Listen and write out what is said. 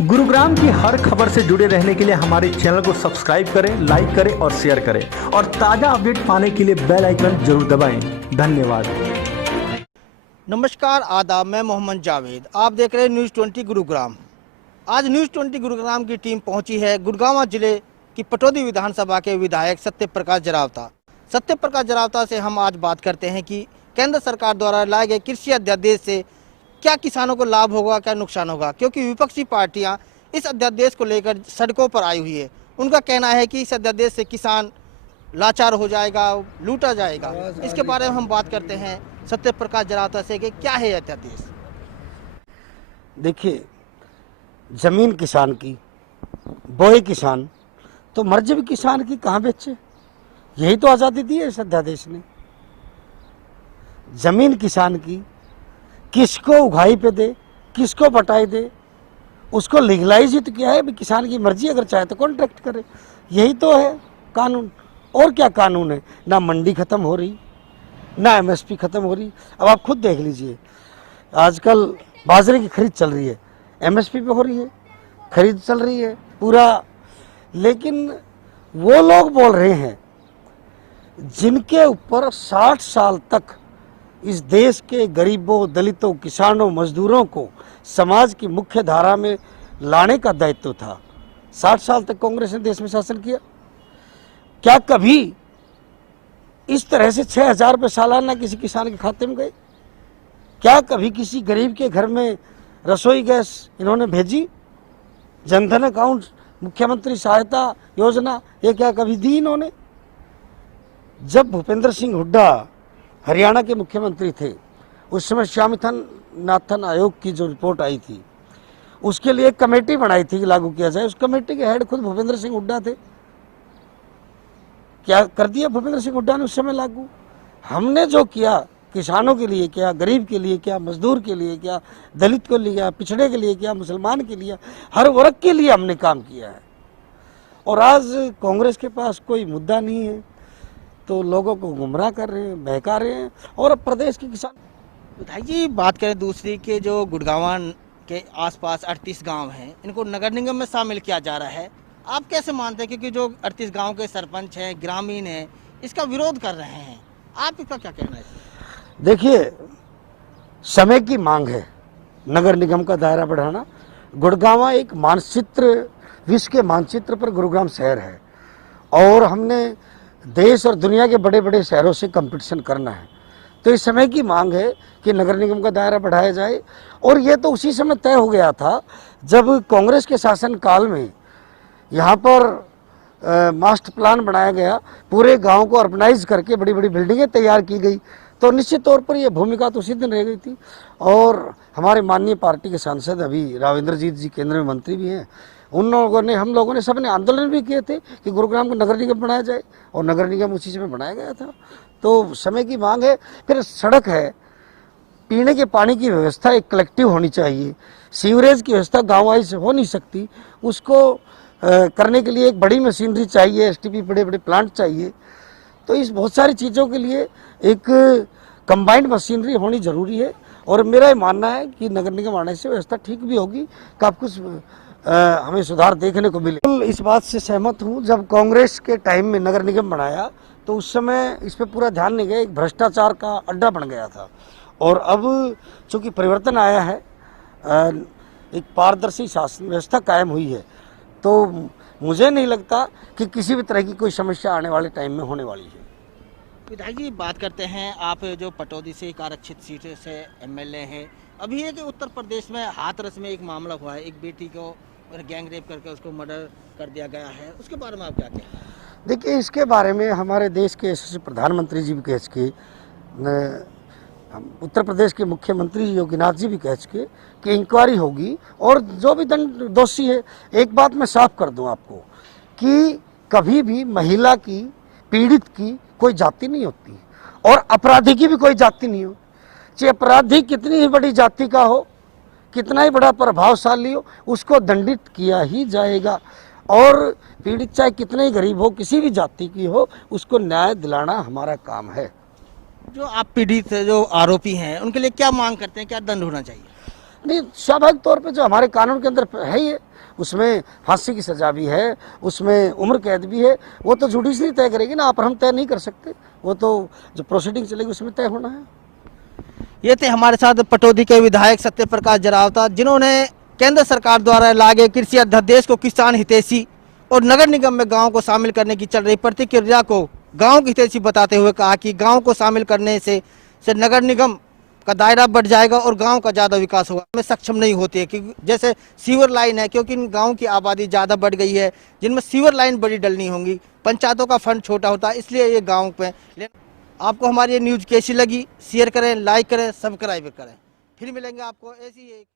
गुरुग्राम की हर खबर से जुड़े रहने के लिए हमारे चैनल को सब्सक्राइब करें, लाइक करें और शेयर करें और ताज़ा अपडेट पाने के लिए बेल आइकन जरूर दबाएं। धन्यवाद। नमस्कार, आदाब। मैं मोहम्मद जावेद, आप देख रहे हैं न्यूज़ 20 गुरुग्राम। आज न्यूज़ 20 गुरुग्राम की टीम पहुंची है गुड़गांव जिले की पटौदी विधानसभा के विधायक सत्य प्रकाश जरावता। सत्य प्रकाश जरावता से हम आज बात करते हैं कि केंद्र सरकार द्वारा लाए गए कृषि अध्यादेश से क्या किसानों को लाभ होगा, क्या नुकसान होगा, क्योंकि विपक्षी पार्टियां इस अध्यादेश को लेकर सड़कों पर आई हुई है। उनका कहना है कि इस अध्यादेश से किसान लाचार हो जाएगा, लूटा जाएगा। इसके बारे में हम बात करते हैं सत्य प्रकाश जरावता से कि क्या है अध्यादेश। देखिए, जमीन किसान की, बोए किसान, तो मर्ज भी किसान की कहाँ बेचे? यही तो आज़ादी दी है इस अध्यादेश ने। जमीन किसान की, किसको उगाई पे दे, किसको बटाई दे, उसको लीगलाइज ही तो किया है। किसान की मर्जी, अगर चाहे तो कॉन्ट्रैक्ट करे। यही तो है कानून। और क्या कानून है? ना मंडी खत्म हो रही, ना एमएसपी खत्म हो रही। अब आप खुद देख लीजिए, आजकल बाजरे की खरीद चल रही है, एमएसपी पे हो रही है, खरीद चल रही है पूरा। लेकिन वो लोग बोल रहे हैं जिनके ऊपर 60 साल तक इस देश के गरीबों, दलितों, किसानों, मजदूरों को समाज की मुख्य धारा में लाने का दायित्व था। 60 साल तक कांग्रेस ने देश में शासन किया। क्या कभी इस तरह से 6,000 रुपये सालाना किसी किसान के खाते में गए? क्या कभी किसी गरीब के घर में रसोई गैस इन्होंने भेजी? जनधन अकाउंट, मुख्यमंत्री सहायता योजना, ये क्या कभी दी इन्होंने? जब भूपेंद्र सिंह हुड्डा हरियाणा के मुख्यमंत्री थे, उस समय स्वामीनाथन आयोग की जो रिपोर्ट आई थी, उसके लिए एक कमेटी बनाई थी कि लागू किया जाए। उस कमेटी के हेड खुद भूपेंद्र सिंह हुड्डा थे। क्या कर दिया भूपेंद्र सिंह हुड्डा ने उस समय लागू? हमने जो किया, किसानों के लिए क्या, गरीब के लिए क्या, मजदूर के लिए क्या, दलित को लिया, पिछड़े के लिए क्या, मुसलमान के लिए, हर वर्ग के लिए हमने काम किया है। और आज कांग्रेस के पास कोई मुद्दा नहीं है तो लोगों को गुमराह कर रहे हैं, बहका रहे हैं। और अब प्रदेश के किसान, विधायक जी, बात करें दूसरी के जो गुड़गांव के आसपास 38 गांव हैं, इनको नगर निगम में शामिल किया जा रहा है। आप कैसे मानते हैं, क्योंकि जो 38 गांव के सरपंच हैं, ग्रामीण हैं, इसका विरोध कर रहे हैं, आप इसका क्या कहना है? देखिए, समय की मांग है नगर निगम का दायरा बढ़ाना। गुड़गांव एक मानचित्र, विश्व के मानचित्र पर गुरुग्राम शहर है और हमने देश और दुनिया के बड़े बड़े शहरों से कंपटीशन करना है। तो इस समय की मांग है कि नगर निगम का दायरा बढ़ाया जाए। और ये तो उसी समय तय हो गया था जब कांग्रेस के शासन काल में यहाँ पर मास्टर प्लान बनाया गया, पूरे गांव को अर्बनाइज करके बड़ी बड़ी बिल्डिंगें तैयार की गई। तो निश्चित तौर पर यह भूमिका तो उसी दिन रह गई थी। और हमारे माननीय पार्टी के सांसद अभी राविंद्रजीत जी केंद्र में मंत्री भी हैं, उन लोगों ने, हम लोगों ने, सबने आंदोलन भी किए थे कि गुरुग्राम को नगर निगम बनाया जाए, और नगर निगम उसी समय बनाया गया था। तो समय की मांग है। फिर सड़क है, पीने के पानी की व्यवस्था एक कलेक्टिव होनी चाहिए। सीवरेज की व्यवस्था गाँव वाइज हो नहीं सकती, उसको करने के लिए एक बड़ी मशीनरी चाहिए, एसटीपी, बड़े बड़े प्लांट चाहिए। तो इस बहुत सारी चीज़ों के लिए एक कंबाइंड मशीनरी होनी जरूरी है। और मेरा ये मानना है कि नगर निगम आने से व्यवस्था ठीक भी होगी, काफ़ी कुछ हमें सुधार देखने को मिले। इस बात से सहमत हूँ, जब कांग्रेस के टाइम में नगर निगम बनाया तो उस समय इस पर पूरा ध्यान नहीं गया, एक भ्रष्टाचार का अड्डा बन गया था। और अब चूँकि परिवर्तन आया है, एक पारदर्शी शासन व्यवस्था कायम हुई है, तो मुझे नहीं लगता कि किसी भी तरह की कोई समस्या आने वाले टाइम में होने वाली है। विधायक जी, बात करते हैं, आप जो पटौदी से एक आरक्षित सीट से एमएलए हैं, अभी है कि उत्तर प्रदेश में हाथरस में एक मामला हुआ है, एक बेटी को गैंग रेप करके उसको मर्डर कर दिया गया है, उसके बारे में आप क्या कहते हैं? देखिए, इसके बारे में हमारे देश के यशस्वी प्रधानमंत्री जी भी कह चुके, उत्तर प्रदेश के मुख्यमंत्री योगीनाथ जी भी कह चुके कि इंक्वायरी होगी और जो भी दंड दोषी है। एक बात मैं साफ कर दूं आपको कि कभी भी महिला की, पीड़ित की कोई जाति नहीं होती और अपराधी की भी कोई जाति नहीं हो। चाहे अपराधी कितनी ही बड़ी जाति का हो, कितना ही बड़ा प्रभावशाली हो, उसको दंडित किया ही जाएगा। और पीड़ित चाहे कितने ही गरीब हो, किसी भी जाति की हो, उसको न्याय दिलाना हमारा काम है। जो आप पीड़ित जो आरोपी हैं, उनके लिए क्या मांग करते हैं, क्या दंड होना चाहिए? नहीं, स्वाभाविक तौर पे जो हमारे कानून के अंदर है ही है उसमें फांसी की सजा भी है, उसमें उम्र कैद भी है। वो तो जुडिशरी तय करेगी ना, आप हम तय नहीं कर सकते। वो तो जो प्रोसीडिंग चलेगी उसमें तय होना है। ये थे हमारे साथ पटौदी के विधायक सत्य प्रकाश जरावता, जिन्होंने केंद्र सरकार द्वारा लाए कृषि अध्यादेश को किसान हितैषी और नगर निगम में गांव को शामिल करने की चल रही प्रतिक्रिया को गांव की हितैषी बताते हुए कहा कि गांव को शामिल करने से नगर निगम का दायरा बढ़ जाएगा और गांव का ज़्यादा विकास होगा। में सक्षम नहीं होती है क्योंकि जैसे सीवर लाइन है, क्योंकि इन गाँव की आबादी ज़्यादा बढ़ गई है जिनमें सीवर लाइन बड़ी डलनी होंगी, पंचायतों का फंड छोटा होता है, इसलिए ये गाँव पे। आपको हमारी ये न्यूज़ कैसी लगी, शेयर करें, लाइक करें, सब्सक्राइब करें। फिर मिलेंगे आपको ऐसी एक